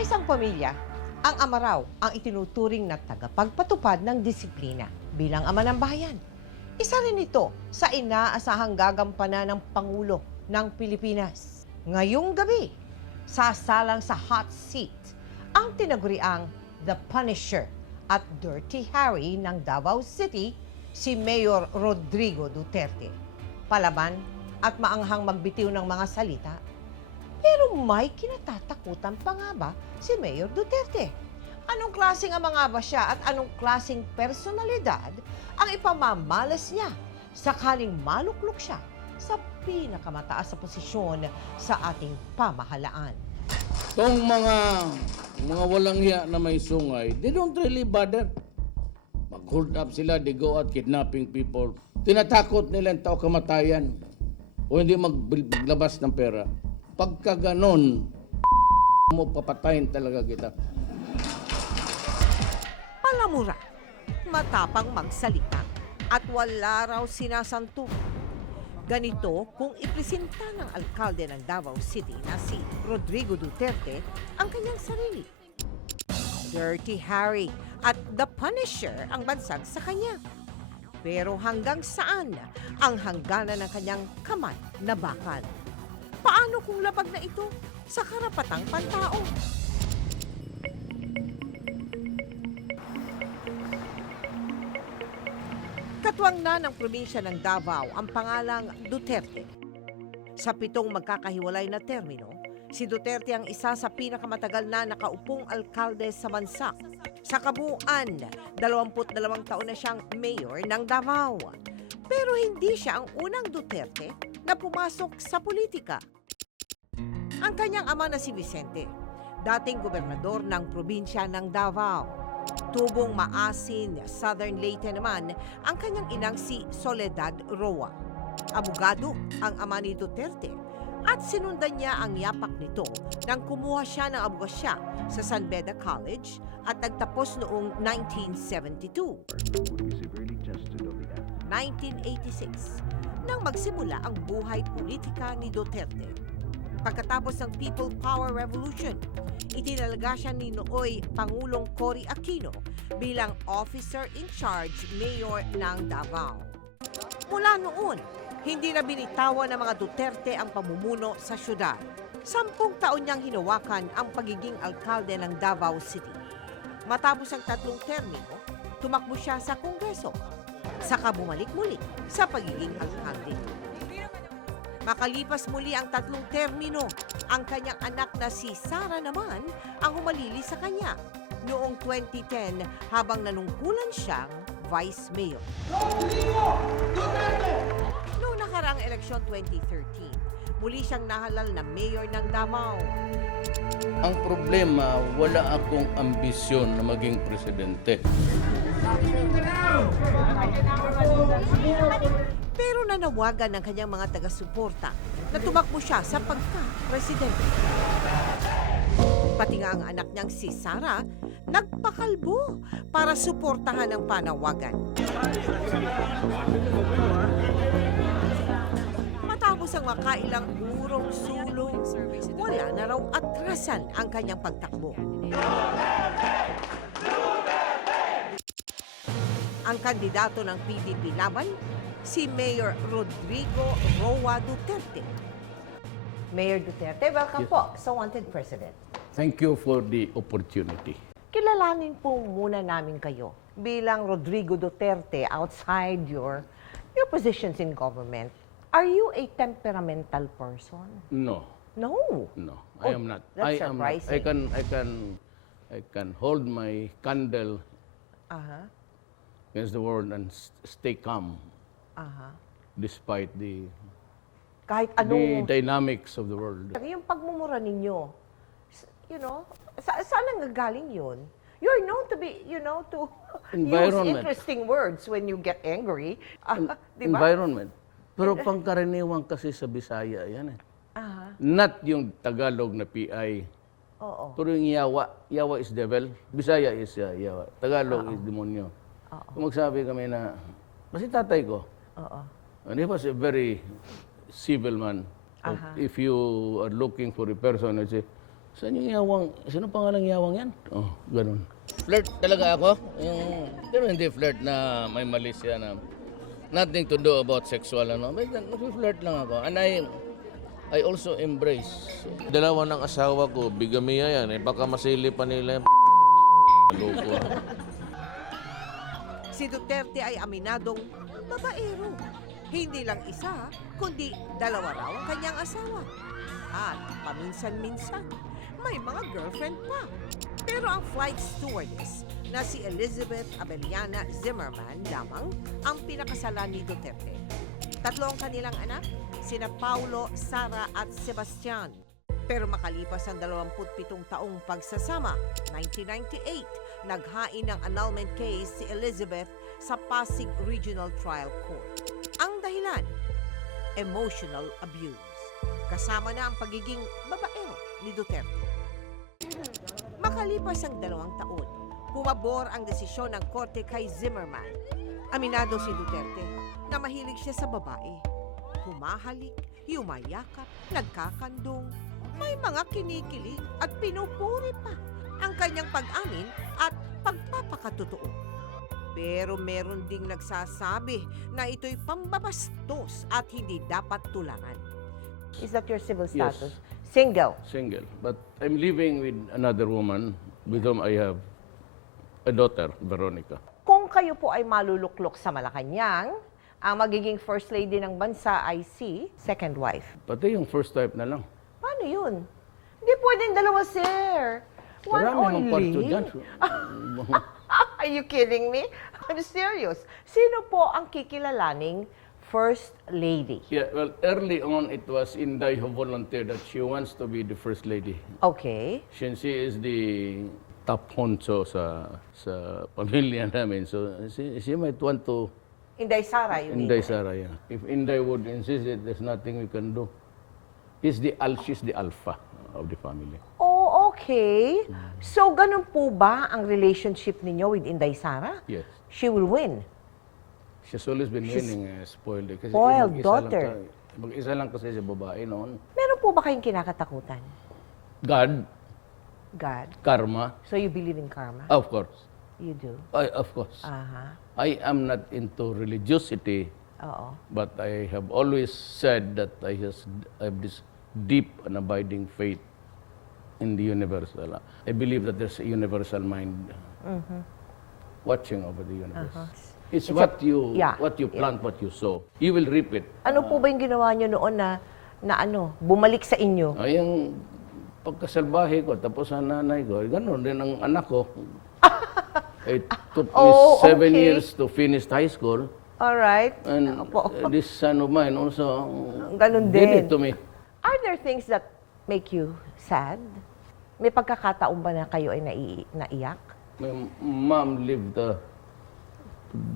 Sa isang pamilya, ang ama raw ang itinuturing na tagapagpatupad ng disiplina bilang ama ng bayan. Isa rin ito sa inaasahang gagampanan ng Pangulo ng Pilipinas. Ngayong gabi, sasalang sa hot seat ang tinaguriang The Punisher at Dirty Harry ng Davao City, si Mayor Rodrigo Duterte. Palaban at maanghang magbitiw ng mga salita. Pero may kinatatakutan pa nga ba si Mayor Duterte? Anong klaseng ama nga ba siya at anong klaseng personalidad ang ipamamalas niya sakaling maluklok siya sa pinakamataas sa posisyon sa ating pamahalaan? Itong mga walang hiya na may sungay, they don't really bother. Mag-hold up sila, they go out kidnapping people. Tinatakot nila ang tao kamatayan o hindi maglabas ng pera. Pagka ganon, mo papatayin talaga kita. Palamura, matapang magsalita at wala raw sinasanto. Ganito kung ipresenta ng alkalde ng Davao City na si Rodrigo Duterte ang kanyang sarili. Dirty Harry at The Punisher ang bansag sa kanya. Pero hanggang saan ang hangganan ng kanyang kamay na bakal? Paano kung labag na ito sa karapatang pantao? Katwang na ng probinsya ng Davao ang pangalang Duterte. Sa 7 magkakahiwalay na termino, si Duterte ang isa sa pinakamatagal na nakaupong alkalde sa bansa. Sa kabuuan, 22 taon na siyang mayor ng Davao. Pero hindi siya ang unang Duterte na pumasok sa politika. Ang kanyang ama na si Vicente, dating gobernador ng probinsya ng Davao. Tubong maasin, Southern Leyte naman ang kanyang inang si Soledad Roa. Abogado ang ama ni Duterte at sinundan niya ang yapak nito nang kumuha siya ng abogasya sa San Beda College at nagtapos noong 1972. 1986, nang magsimula ang buhay politika ni Duterte. Pagkatapos ng People Power Revolution, itinalaga siya ni nooy Pangulong Cory Aquino bilang Officer in Charge Mayor ng Davao. Mula noon, hindi na binitawan ng mga Duterte ang pamumuno sa syudad. 10 taon niyang hinawakan ang pagiging alkalde ng Davao City. Matapos ang 3 termino, tumakbo siya sa Kongreso. Saka bumalik muli sa pagiging alkalde. Makalipas muli ang 3 termino, ang kanyang anak na si Sara naman ang humalili sa kanya noong 2010 habang nanungkulan siyang Vice Mayor. Noong nakaraang eleksyon 2013, muli siyang nahalal na mayor ng Davao. Ang problema, wala akong ambisyon na maging presidente. Pero nanawagan ng kanyang mga taga-suporta na tumakbo siya sa pagka-presidente. Pati nga ang anak niyang si Sara, nagpakalbo para suportahan ang panawagan. Matapos ang makailang urong-sulong, wala na raw atrasan ang kanyang pagtakbo. Ang kandidato ng PDP laban, si Mayor Rodrigo Roa Duterte. Mayor Duterte, welcome po sa Wanted President. Thank you for the opportunity. Kilalanin po muna namin kayo bilang Rodrigo Duterte outside your positions in government. Are you a temperamental person? No. No. No, Oh, I am not. that's I am not. surprising. I can hold my candle Aha. against the world and stay calm Aha. despite the Kahit anong dynamics of the world. yung pagmumura ninyo, saan nanggagaling yun? You're known to be, to use Environment. interesting words when you get angry. Di ba? Environment. Pero pangkaraniwan kasi sa Bisaya, yan eh. Aha. Not yung Tagalog na PI. Oo. Pero yung Yawa. Yawa is devil. Bisaya is Yawa. Tagalog is demonyo. Kung magsabi kami na, kasi tatay ko, and he was a very civil man. If you are looking for a person, I say, Saan yung yawang? Sino pangalang yawang yan? Oh, ganun. Flirt talaga ako. Pero hindi flirt na may mali siya na nothing to do about sexual, ano. Nag-flirt lang ako. And I also embrace. Dalawa ng asawa ko, bigamiya yan. Baka masili pa nila yung loko. Si Duterte ay aminadong babaero. Hindi lang isa, kundi dalawa raw ang kanyang asawa. At paminsan-minsan, may mga girlfriend pa. Pero ang flight stewardess na si Elizabeth Abeliana Zimmerman lamang ang pinakasalan ni Duterte. Tatlo ang kanilang anak, sina Paulo, Sara at Sebastian. Pero makalipas ang 27 taong pagsasama, 1998, naghain ng annulment case si Elizabeth sa Pasig Regional Trial Court. Ang dahilan, emotional abuse. Kasama na ang pagiging babaero ni Duterte. Makalipas ang 2 taon, pumabor ang desisyon ng korte kay Zimmerman. Aminado si Duterte na mahilig siya sa babae. Humahalik, yumayakap, nagkakandong, may mga kinikilig at pinupuri pa ang kanyang pag-amin at pagpapakatotoo. Pero meron ding nagsasabi na ito'y pambabastos at hindi dapat tularan. Is that your civil Yes. status? Single? Single. But I'm living with another woman with whom I have a daughter, Veronica. Kung kayo po ay maluluklok sa Malacanang, ang magiging first lady ng bansa ay si second wife. Pati yung first type na lang. Paano yun? Hindi pwedeng dalawa, sir. One Marami only. mang parto dyan. Are you kidding me? I'm serious. Sino po ang kikilalaning first lady? Yeah, well, early on it was Inday who volunteered that she wants to be the first lady. Okay. Since she is the top honcho sa pamilya namin, so she might want to Inday Sara, you mean? Inday Sara, yeah. If Inday would insist it, there's nothing we can do. She's the alpha of the family. Oh, okay. So, ganun po ba ang relationship ninyo with Inday Sara? Yes. She will win. She's always been winning, spoiled. Kasi Spoiled mag-isa daughter. Mag-isa lang kasi si babae noon. Meron po ba kayong kinakatakutan? God, God. karma, So, you believe in karma? of course. You do? Of course. Aha. I am not into religiosity, Oo. but I have always said that I have this deep and abiding faith in the universal. I believe that there's a universal mind watching over the universe. It's what you plant, what you sow. You will reap it. Ano po ba yung ginawa nyo noon na bumalik sa inyo? Ay, yung pagkasalbahe ko, tapos ang nanay ko, gano'n din ang anak ko. It took me 7 years to finish high school. Alright. And this son of mine also Ganun did din. it to me. Are there things that make you sad? May pagkakataon ba na kayo ay naiyak? My mom lived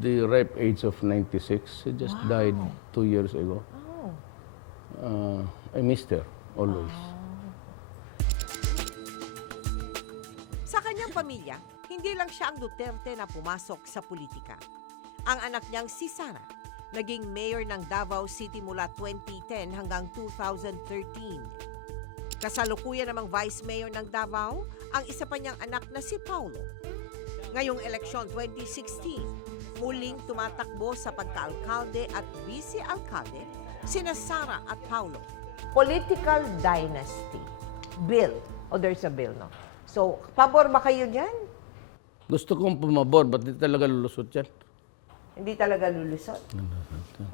the ripe age of 96. She just died 2 years ago. I missed her always. Sa kanyang pamilya, hindi lang siya ang Duterte na pumasok sa politika. Ang anak niyang si Sara, naging mayor ng Davao City mula 2010 hanggang 2013. Kasalukuyan namang vice mayor ng Davao, ang isa pa niyang anak na si Paulo. Ngayong eleksyon 2016, muling tumatakbo sa pagka-alkalde at vice-alkalde, sina Sara at Paulo. Political dynasty. Bill. O there's a bill, no? So, pabor ba kayo dyan? Gusto kong pumabor, but di talaga lulusot yan. Hindi talaga lulusot.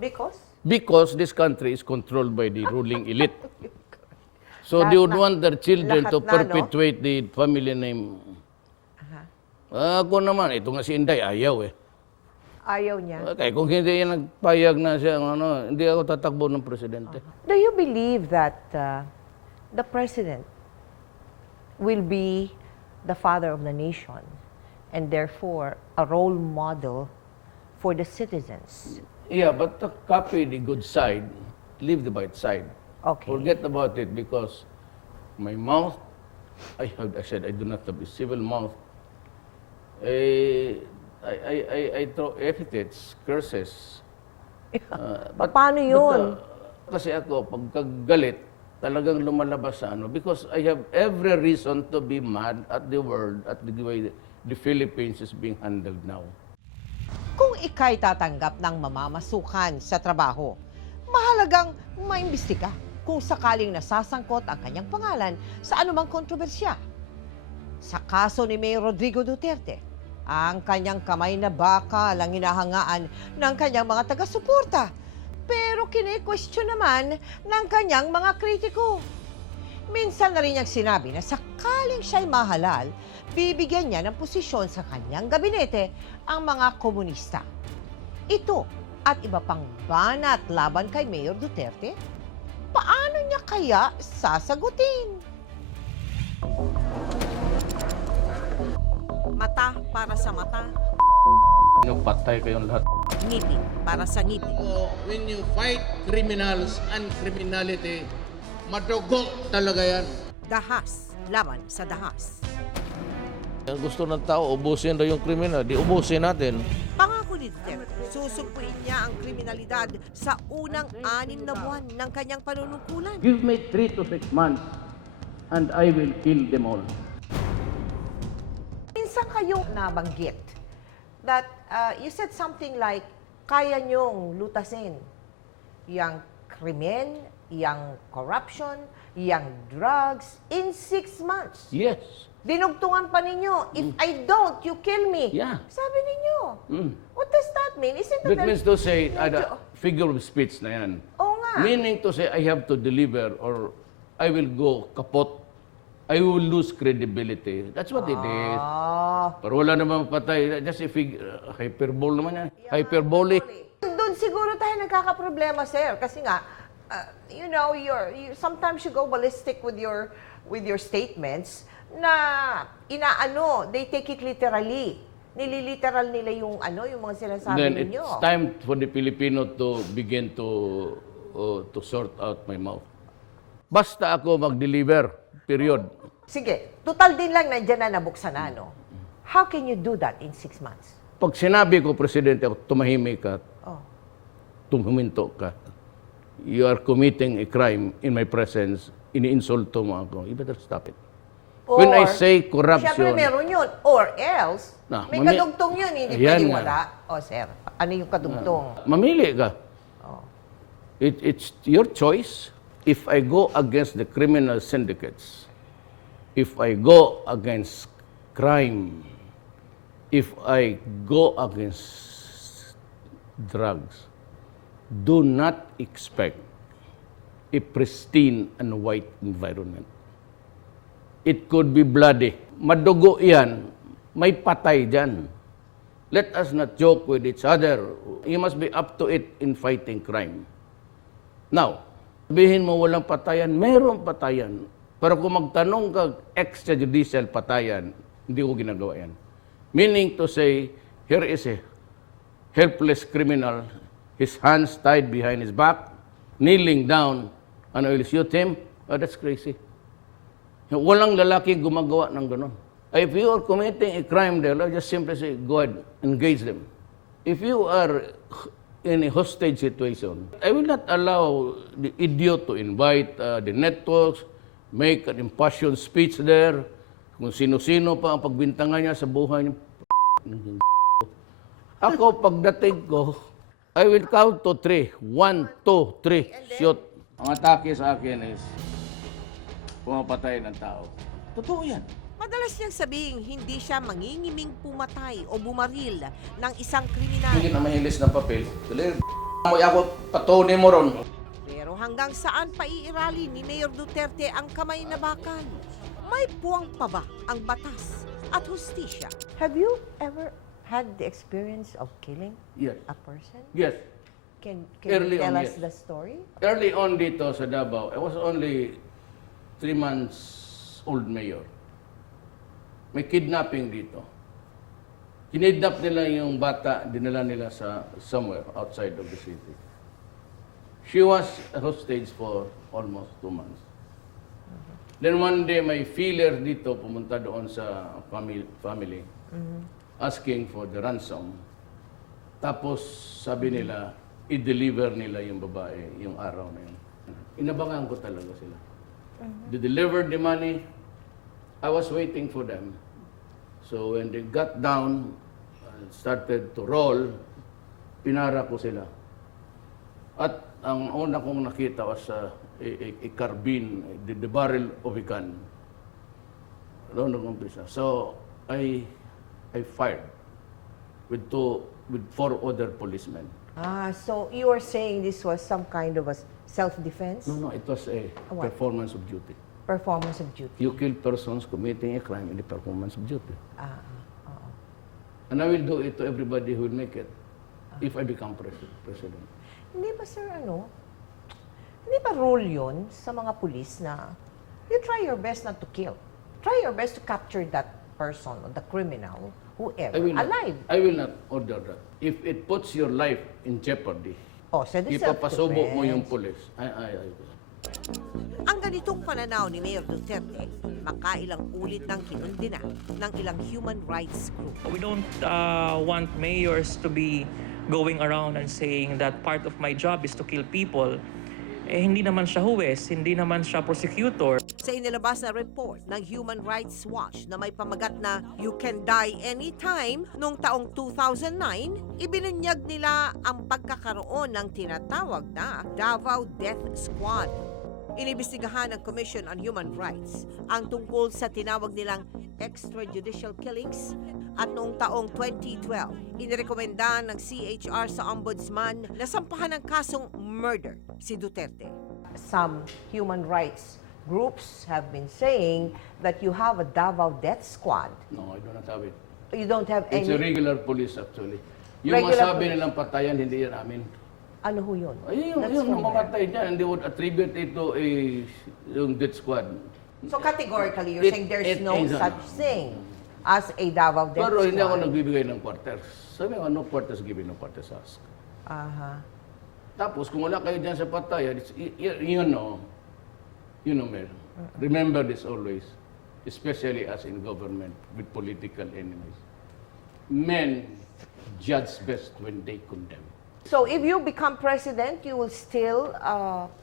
Because? Because this country is controlled by the ruling elite. So they would want their children lahat to na, no? perpetuate the family name. Ako naman, ito nga si Inday, ayaw eh. Ayaw niya. Okay, kung hindi yan nagpayag na siya, hindi ako tatakbo ng presidente. Do you believe that the president will be the father of the nation and therefore a role model for the citizens? Yeah, but to copy the good side, leave the bad side. Okay. Forget about it because my mouth, I said I do not have a civil mouth. I throw epithets, curses. Paano yun? Kasi ako, pagkagalit, talagang lumalabas sa ano. Because I have every reason to be mad at the world, at the way the Philippines is being handled now. Kung ika'y tatanggap ng mamamasukan sa trabaho, mahalagang maimbestiga kung sakaling nasasangkot ang kanyang pangalan sa anumang kontrobersya. Sa kaso ni Mayor Rodrigo Duterte, ang kanyang kamay na bakal ang hinahangaan ng kanyang mga taga-suporta. Pero kine-question naman ng kanyang mga kritiko. Minsan na rin niyang sinabi na sakaling siya'y mahalal, bibigyan niya ng posisyon sa kanyang gabinete ang mga komunista. Ito at iba pang banat laban kay Mayor Duterte, paano niya kaya sasagutin? Mata para sa mata, Yung patay kayong lahat. ngipin para sa ngipin. So, when you fight criminals and criminality, madugo talaga yan. Dahas laban sa dahas. Ang gusto ng tao, ubusin daw yung kriminal. Di ubusin natin. Pangako ni Duterte, susugpuin niya ang kriminalidad sa unang 6 na buwan ng kanyang panunungkulan. Give me 3 to 6 months and I will kill them all. Minsan kayong nabanggit that you said something like, kaya niyong lutasin yang krimen, yang corruption, yang drugs in 6 months. Yes. Dinugtungan pa ninyo, if I don't, you kill me. Yeah. Sabi ninyo. Mm. What does that mean? Isn't That that means to say, medyo- figure of speech na yan. Oo nga. Meaning to say, I have to deliver or I will go kapot. I will lose credibility. That's what it is. Ah. Pero wala namang patay. Just a hyperbole naman yan. Hyperbole. Doon siguro tayo nagkakaproblema, sir. Kasi nga, you know, sometimes you go ballistic with your statements na inaano, they take it literally. Nililiteral nila yung yung mga sinasabi Then ninyo. it's time for the Filipino to begin to sort out my mouth. Basta ako mag-deliver. Period. Sige, total din lang nandiyan na nabuksan na, no? How can you do that in 6 months? Pag sinabi ko, Presidente, ako, tumahimik ka, Oh. tumuminto ka, you are committing a crime in my presence, iniinsulto mo ako, you better stop it. When I say corruption, Siyempre meron yun. Or else, Na, may mami- kadugtong yun, hindi Ayan pwedeng nga. wala. O, sir, ano yung kadugtong? mamili ka. Oh. It's your choice. If I go against the criminal syndicates, if I go against crime, if I go against drugs, do not expect a pristine and white environment. It could be bloody. Madugo yan. May patay dyan. Let us not joke with each other. You must be up to it in fighting crime. Now, sabihin mo walang patayan, meron patayan. Pero kung magtanong ka extra-judicial patayan, hindi ko ginagawa yan. Meaning to say, here is a helpless criminal, his hands tied behind his back, kneeling down, and I will shoot him. Oh, that's crazy. Walang lalaki gumagawa ng gano'n. If you are committing a crime there, just simply say, go ahead, engage them. If you are in a hostage situation, I will not allow the idiot to invite the networks, make an impassioned speech there, kung sino-sino pa ang pagbintangan niya sa buhay niya. Ako, pagdating ko, I will count to 3. 1, 2, 3, shoot. Ang atake sa akin is pumapatay ng tao. Totoo yan. Madalas niyang sabihin hindi siya mangingiming pumatay o bumaril ng isang kriminal. Hindi na mahilis ng papel. Tuloy, ako patunin mo ron. Pero hanggang saan pa iirali ni Mayor Duterte ang kamay na bakal? May puwang pa ba ang batas at hustisya? Have you ever had the experience of killing Yes. a person? Yes. Can Early you tell on, us yes. the story? Early on dito sa Davao, I was only 3 months old mayor. May kidnapping dito. Kinidnap nila yung bata, dinala nila sa somewhere outside of the city. She was a hostage for almost 2 months. Then one day, may feeler dito pumunta doon sa family asking for the ransom. Tapos sabi nila, i-deliver nila yung babae yung araw na yun. Inabangan ko talaga sila. They delivered the money. I was waiting for them. So when they got down and started to roll, pinara ko sila. At ang una kong nakita was a carbine, the barrel of a gun. Doon nag-umpisa. So I fired with 4 other policemen. So you are saying this was some kind of a self-defense? No, it was a What? performance of duty. Performance of duty. You kill persons committing a crime in the performance of duty. Oo. And I will do it to everybody who will make it if I become president. Hindi ba, sir, hindi ba rule yun sa mga pulis na you try your best not to kill? Try your best to capture that person or the criminal, whoever, alive. I will not order that. If it puts your life in jeopardy, Oh, so this ipapasubo mo yung pulis. Ang ganitong pananaw ni Mayor Duterte, makailang ulit ng kinundina ng ilang human rights group. We don't want mayors to be going around and saying that part of my job is to kill people. Hindi naman siya huwes, hindi naman siya prosecutor. Sa inilabas na report ng Human Rights Watch na may pamagat na "You can die anytime" noong taong 2009, ibinunyag nila ang pagkakaroon ng tinatawag na Davao Death Squad. Inibestigahan ng Commission on Human Rights ang tungkol sa tinawag nilang extra-judicial killings at noong taong 2012, inirekomenda ng CHR sa Ombudsman na sampahan ng kasong murder si Duterte. Some human rights groups have been saying that you have a Davao Death Squad. No, I do not have it. You don't have It's a any... regular police actually. Yung Regular masabi police. nilang patayan, hindi yan amin. Ano ho yun? Ay, That's yung from mamatay dyan, and they would attribute it to yung death squad. So categorically, you're It- saying there's it no is such thing as a Davao Death Pero Squad? hindi ako nagbibigay ng quarters. Sabi nga, no quarters given, no quarters asked. Aha. Tapos, kung wala kayo dyan sa patayan, you know, Mayor, remember this always, especially as in government with political enemies. Men judge best when they condemn. So if you become president, you will still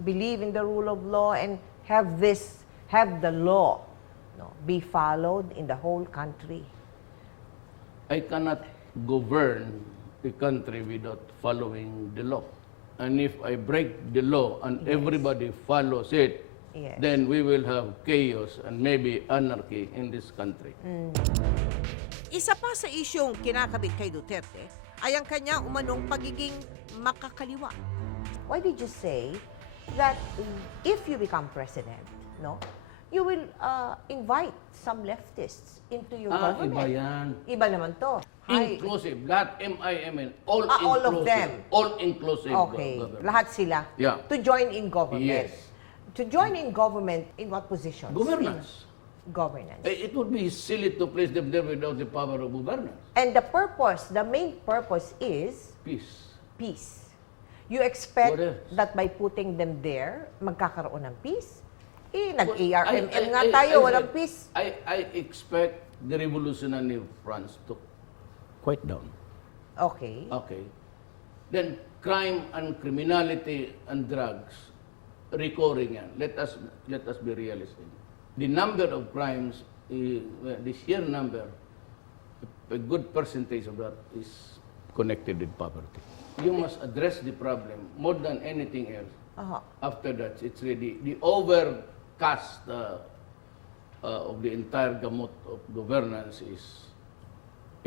believe in the rule of law and have the law be followed in the whole country. I cannot govern the country without following the law. And if I break the law and everybody follows it, Yes. then we will have chaos and maybe anarchy in this country. Isa pa sa isyong kinakabit kay Duterte ay ang kanya umanong pagiging makakaliwa. Why did you say that if you become president, you will invite some leftists into your government? Iba yan. Iba naman to. Inclusive. Lahat MIMN. All inclusive. All of them. All inclusive. Okay, government. lahat sila Yeah. to join in government. Yes. To join in government, in what positions? Governance. Governance. It would be silly to place them there without the power of governance. And the main purpose is Peace. peace. You expect What else? that by putting them there, magkakaroon ng peace? I- Nag-ARMM nga I- tayo, I- walang peace. I expect the revolutionary France to quiet down. Okay. Okay. Then crime and criminality and drugs, recurring yan. Let us be realistic. The number of crimes, the sheer number, a good percentage of that is connected with poverty. You must address the problem more than anything else. Aha. After that, it's really the overcast of the entire gamut of governance is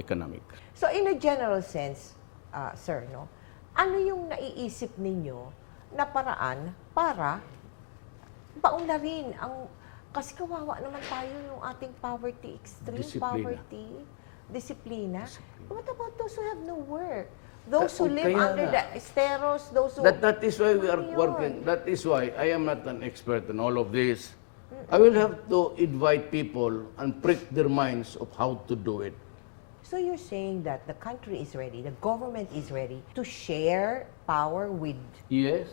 economic. So in a general sense, sir, ano yung naiisip ninyo na paraan para paunlarin ang, kasi kawawa naman tayo yung ating poverty, extreme Disiplina. poverty, disiplina. What about those who have no work? Those who live Kaya under nga. the esteros, those who... That is why we are Ano yun? working. That is why I am not an expert in all of this. I will have to invite people and prick their minds of how to do it. So you're saying that the country is ready, the government is ready to share power with... Yes,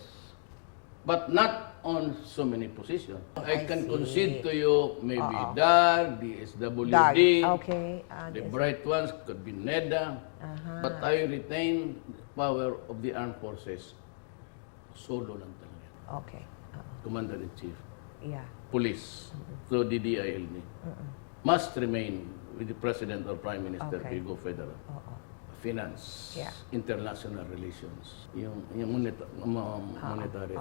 but not on so many positions. I can see. concede to you maybe Oo. DAR, DSWD, Dag. Okay. the bright ones could be NEDA, but I retain the power of the armed forces. Solo lang talaga. Okay. Commander-in-Chief. Yeah. police through DDIL must remain with the President or Prime Minister Okay. to go federal. Oo. Finance, Yeah. international relations, yung monetary,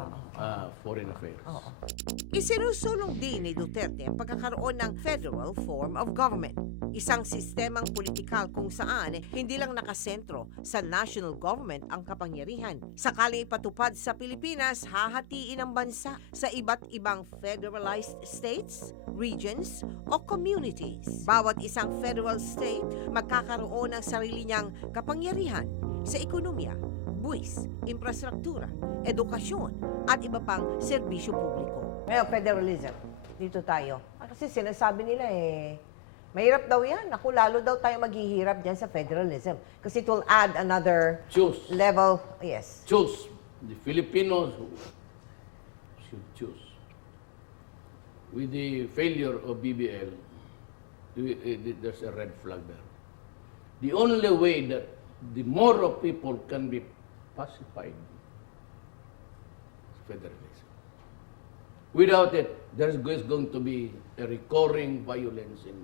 foreign affairs. Oo. Isinusulong din ni Duterte ang pagkakaroon ng federal form of government. Isang sistemang politikal kung saan hindi lang nakasentro sa national government ang kapangyarihan. Sakaling ipatupad sa Pilipinas, hahatiin ang bansa sa iba't ibang federalized states, regions, o communities. Bawat isang federal state magkakaroon ng sarili niyang kapangyarihan sa ekonomiya, buwis, infrastruktura, edukasyon, at iba pang serbisyo publiko. Ngayon, federalism. Dito tayo. Kasi sinasabi nila mahirap daw yan. Naku, lalo daw tayo maghihirap dyan sa federalism. Kasi it will add another Choose. level. Yes. Choose. The Filipinos should choose. With the failure of BBL, there's a red flag there. The only way that the more of people can be pacified is federalism. Without it, there's going to be a recurring violence in.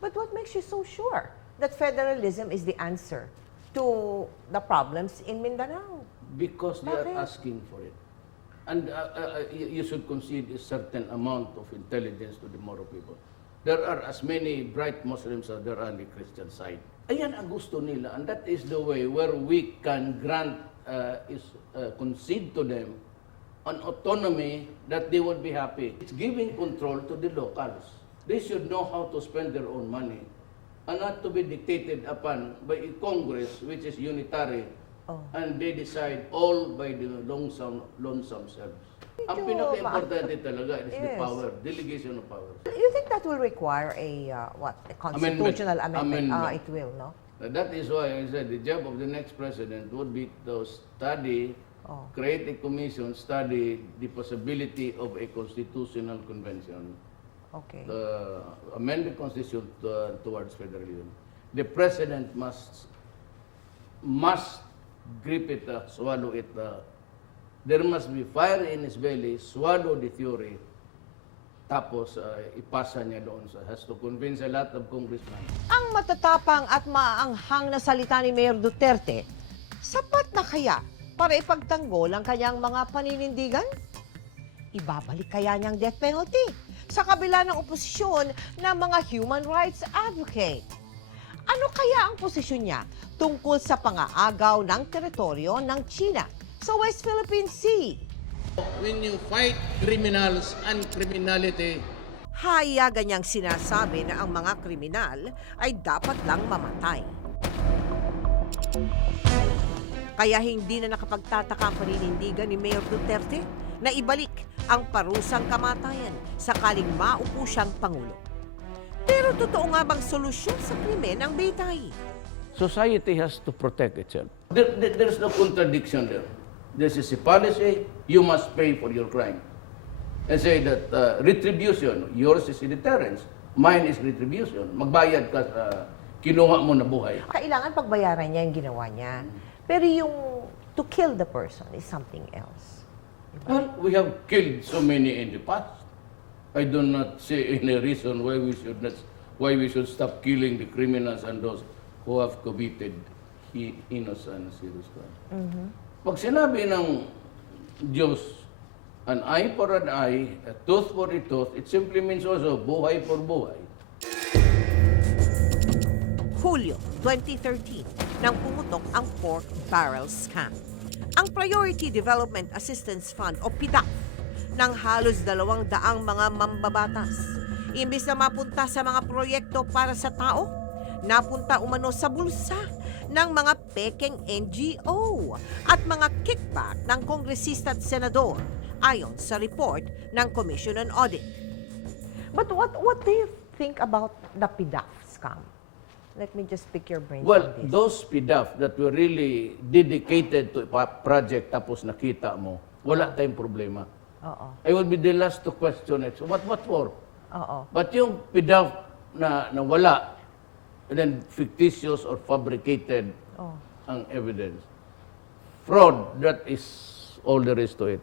But what makes you so sure that federalism is the answer to the problems in Mindanao? Because they Bakit? are asking for it. And you should concede a certain amount of intelligence to the Moro people. There are as many bright Muslims as there are on the Christian side. Ayan ang gusto nila. And that is the way where we can grant, concede to them an autonomy that they would be happy. It's giving control to the locals. They should know how to spend their own money and not to be dictated upon by a Congress which is unitary. And they decide all by the lonesome selves. Ang Medyo pinaka-importante talaga is the Yes. power, delegation of power. You think that will require a constitutional amendment? Amendment. It will, no? That is why I said the job of the next president would be to study, create a commission, study the possibility of a constitutional convention, Okay. amend the constitution towards federalism. The president must grip it, swallow it. There must be fire in his belly, swallow the theory, tapos ipasa niya doon has to convince a lot of congressmen. Ang matatapang at maaanghang na salita ni Mayor Duterte, sapat na kaya para ipagtanggol ang kanyang mga paninindigan? Ibabalik kaya niyang death penalty sa kabila ng oposisyon ng mga human rights advocate? Ano kaya ang posisyon niya tungkol sa pangaagaw ng teritoryo ng China sa West Philippine Sea? When you fight criminals and criminality, Hayagan niyang sinasabi na ang mga kriminal ay dapat lang mamatay. Kaya hindi na nakapagtataka ang paninindigan ni Mayor Duterte na ibalik ang parusang kamatayan sakaling maupo siyang Pangulo. Pero totoo nga bang solusyon sa krimen ang bitay? society has to protect itself. There's no contradiction there. This is a policy, you must pay for your crime. And say that retribution, yours is a deterrence, mine is retribution. Magbayad ka sa kinuha mo na buhay. Kailangan pagbayaran niya yung ginawa niya. Pero yung to kill the person is something else. Well, we have killed so many in the past. I do not see any reason why we should stop killing the criminals and those who have committed innocent serious crime. Pag sinabi ng Diyos, an eye for an eye, a tooth for a tooth, it simply means also buhay for buhay. Hulyo 2013 nang pumutok ang pork barrel scam. Ang Priority Development Assistance Fund o PDAF ng halos 200 mga mambabatas. Imbis na mapunta sa mga proyekto para sa tao, napunta umano sa bulsa ng mga pekeng NGO at mga kickback ng kongresista at senador ayon sa report ng Commission on Audit. But what do you think about the PDAF scam? Let me just pick your brains Well, on this. those PDAF that were really dedicated to a project tapos nakita mo, wala tayong problema. Oo. I will be the last to question it. So what for? Oo. But yung PDAF na wala, and then fictitious or fabricated ang evidence. Fraud, that is all there is to it.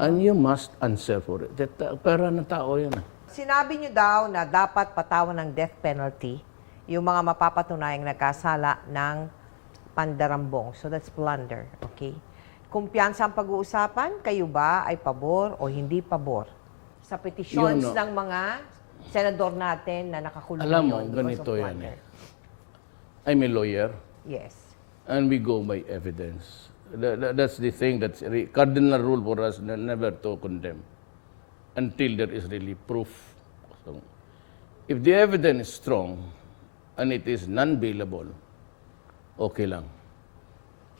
And you must answer for it. Pera ng tao yan. Sinabi niyo daw na dapat patawan ng death penalty yung mga mapapatunayang nagkasala ng pandarambong. So that's plunder, okay? Kumpiyansa ang pag-uusapan, kayo ba ay pabor o hindi pabor sa petitions ng mga senador natin na nakakulong Alam mo, ngayon because ganito of yan plunder? I'm a lawyer. Yes. And we go by evidence. That's the thing, that's a cardinal rule for us, never to condemn until there is really proof. So, if the evidence is strong and it is non-bailable, okay lang.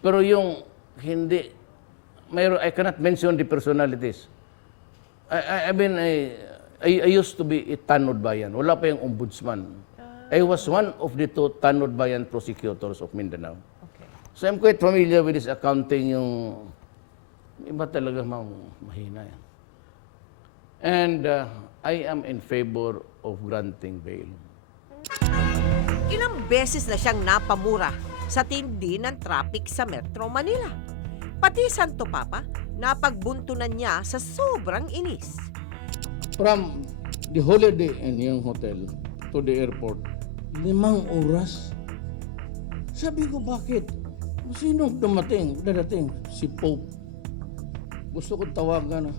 Pero yung hindi, I cannot mention the personalities. I mean, I used to be a Tanod Bayan. Wala pa yung ombudsman. I was one of the 2 Tanod Bayan prosecutors of Mindanao. So I'm quite familiar with this accounting, yung iba talaga mahina yan. And I am in favor of granting bail. Ilang beses na siyang napamura sa tindi ng traffic sa Metro Manila. Pati Santo Papa, napagbuntunan niya sa sobrang inis. From the Holiday Inn yung hotel to the airport, 5 oras. Sabi ko, bakit? Sinong dadating? Si Pope. Gusto ko tawagan na,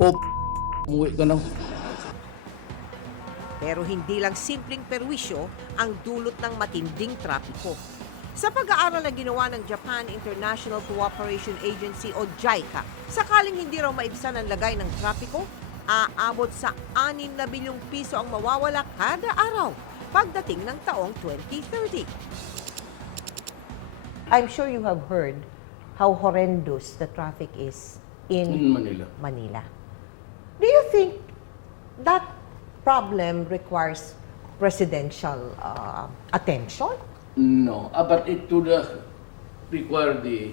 Pope, umuwi ka na. Pero hindi lang simpleng perwisyo ang dulot ng matinding trapiko. Sa pag-aaral na ginawa ng Japan International Cooperation Agency o JICA, sakaling hindi raw maibsan ang lagay ng trapiko, aabot sa 6 na bilyong piso ang mawawala kada araw pagdating ng taong 2030. I'm sure you have heard how horrendous the traffic is In Manila. Manila. Do you think that problem requires presidential attention? No, but it would require the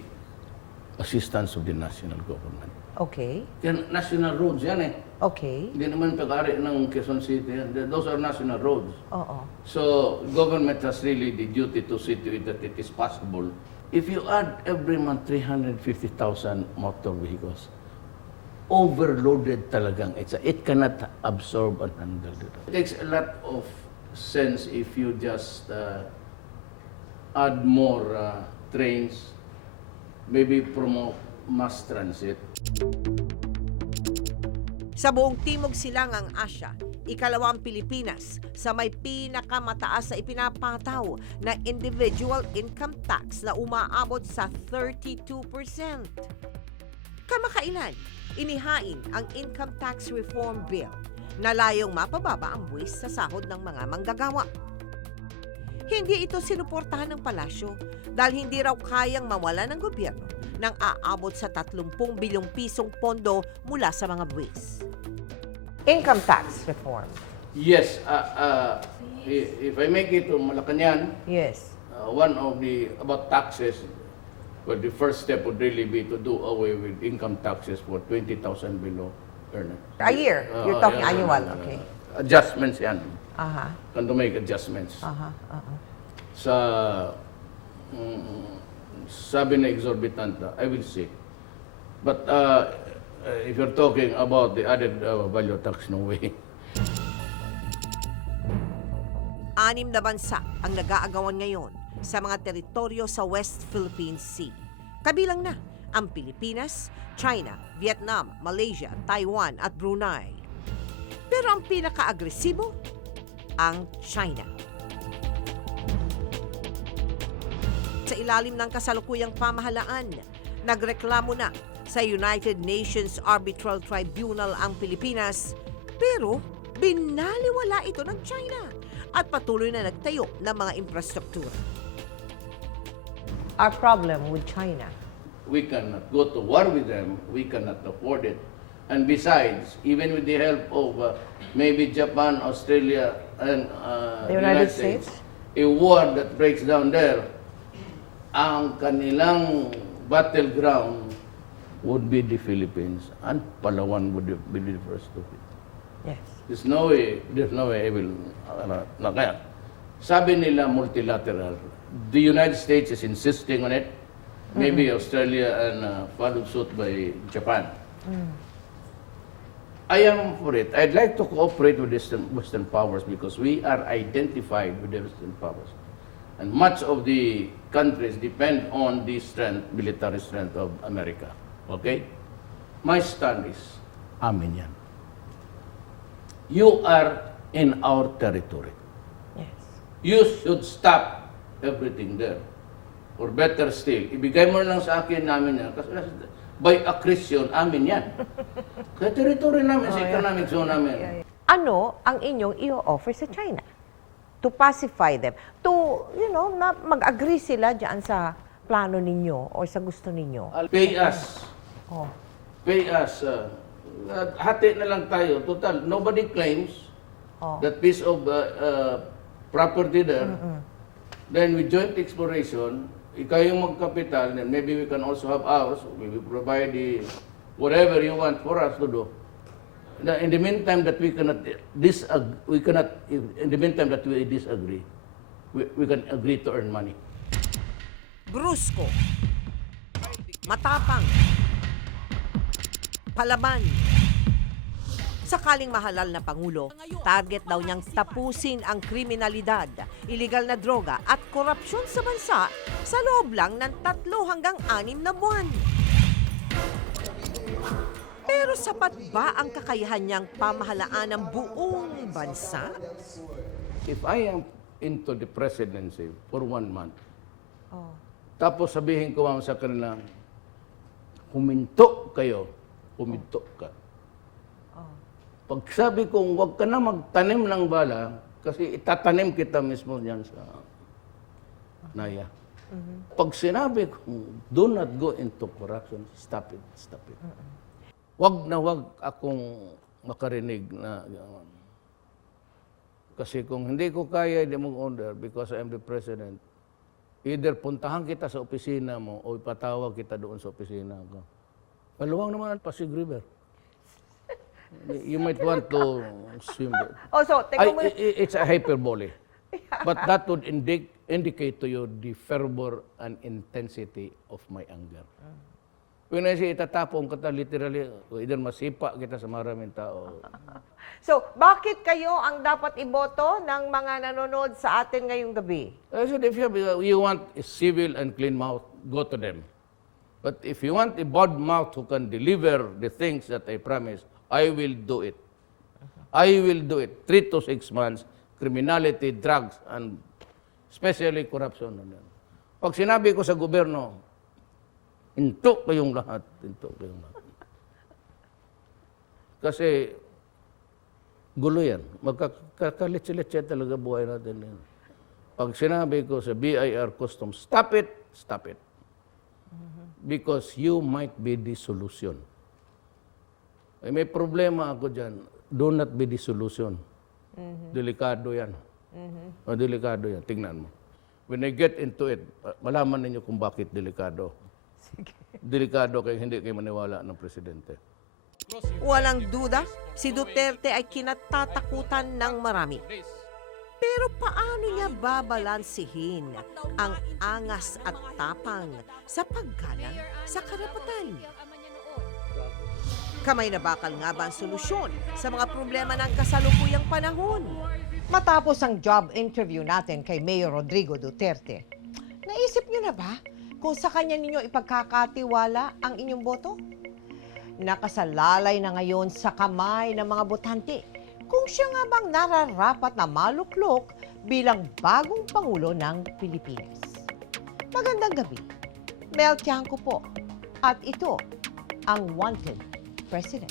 assistance of the national government. Okay. Yan, national roads yan eh. Okay. Hindi naman pag-ari ng Quezon City yan. Those are national roads. Oo. So, government has really the duty to see to it that it is possible. If you add every month 350,000 motor vehicles, overloaded talagang it cannot absorb and handle it. It takes a lot of sense if you just add more trains, maybe promote mass transit. Sa buong Timog Silangang Asya, ikalawang Pilipinas sa may pinakamataas na ipinapataw na individual income tax na umaabot sa 32%. Kamakailan, inihain ang Income Tax Reform Bill na layong mapababa ang buwis sa sahod ng mga manggagawa. Hindi ito sinuportahan ng palasyo dahil hindi raw kayang mawala ng gobyerno nang aabot sa 30 bilyong pisong pondo mula sa mga buwis. Income tax reform. Yes, if I make it to Malacanang, Yes. one of the about taxes, well, the first step would really be to do away with income taxes for 20,000 below earner. A year? You're talking annual, okay. Adjustments yan. Aha. Can to make adjustments. Aha. Aha. Sa sabi na exorbitant, I will see. But if you're talking about the added value tax, no way. 6 na bansa ang nag-aagawan ngayon sa mga teritoryo sa West Philippine Sea. Kabilang na ang Pilipinas, China, Vietnam, Malaysia, Taiwan at Brunei. Pero ang pinaka-agresibo, ang China. Sa ilalim ng kasalukuyang pamahalaan, nagreklamo na sa United Nations Arbitral Tribunal ang Pilipinas, pero binaliwala ito ng China at patuloy na nagtayo ng mga infrastruktura. Our problem with China. We cannot go to war with them. We cannot afford it. And besides, even with the help of maybe Japan, Australia, and The United States, a war that breaks down there, ang kanilang battleground would be the Philippines, and Palawan would be the first to hit. yes. There's no way I will, kaya, sabi nila multilateral, the United States is insisting on it, maybe Australia, and followed suit by Japan. I am for it. I'd like to cooperate with Western powers because we are identified with the Western powers. And much of the countries depend on the military strength of America. Okay? My stand is, amin yan. You are in our territory. Yes. You should stop everything there. Or better still, ibigay mo lang sa akin namin yan. Kasi by accretion, amin yan. Kaya territory namin, sa economic zone namin. Ano ang inyong i-offer sa China? To pacify them. To, na mag-agree sila dyan sa plano ninyo o sa gusto ninyo. Pay us. Oh. Pay us. Hati na lang tayo. Total, nobody claims that piece of property there. Then with joint exploration, ikaw yung magkapital, then maybe we can also have ours. We will provide whatever you want for us to do. In the meantime that we cannot in the meantime that we disagree, we can agree to earn money. Brusko. Matapang. Palaban. Sakaling mahalal na Pangulo, target daw niyang tapusin ang kriminalidad, iligal na droga at korupsyon sa bansa sa loob lang ng 3 hanggang 6 na buwan. Pero sapat ba ang kakayahan niyang pamahalaan ng buong bansa? If I am into the presidency for 1 month, tapos sabihin ko sa kanila, huminto kayo, huminto ka. Pag sabi kong huwag ka na magtanim ng bala, kasi itatanim kita mismo niyan sa naya. Pag sinabi kong do not go into corruption, stop it, stop it. Wag na wag akong makarinig na kasi kung hindi ko kaya, hindi mo order because I am the president, either puntahan kita sa opisina mo o ipatawag kita doon sa opisina ko. Maluwang naman ang Pasig River. You might want to swim there. So, teka muna. It's a hyperbole. But that would indicate to you the fervor and intensity of my anger. When I say itatapon kita, literally, either masipa kita sa maraming tao. So, bakit kayo ang dapat iboto ng mga nanonood sa atin ngayong gabi? I said, if you want a civil and clean mouth, go to them. But if you want a bad mouth who can deliver the things that I promise, I will do it. I will do it. 3 to 6 months, criminality, drugs, and especially corruption. Pag sinabi ko sa gobyerno, hinto kayong lahat. Hinto kayong lahat. Kasi gulo yan. Magkakalit-litsi talaga buhay natin. Pag sinabi ko sa BIR Customs, stop it, stop it. Because you might be the solution. Ay, may problema ako dyan. Do not be the solution. Delikado yan. Delikado yan. Tingnan mo. When I get into it, malaman ninyo kung bakit delikado. Delikado kayo, hindi kayo maniwala ng presidente. Walang duda, si Duterte ay kinatatakutan ng marami. Pero paano niya babalansihin ang angas at tapang sa paggalang sa karapatan? Kamay na bakal nga ba ang solusyon sa mga problema ng kasalukuyang panahon? Matapos ang job interview natin kay Mayor Rodrigo Duterte, naisip niyo na ba kung sa kanya ninyo ipagkakatiwala ang inyong boto? Nakasalalay na ngayon sa kamay ng mga botante kung siya nga bang nararapat na maluklok bilang bagong Pangulo ng Pilipinas. Magandang gabi. Mel Tiangco po. At ito ang Wanted President.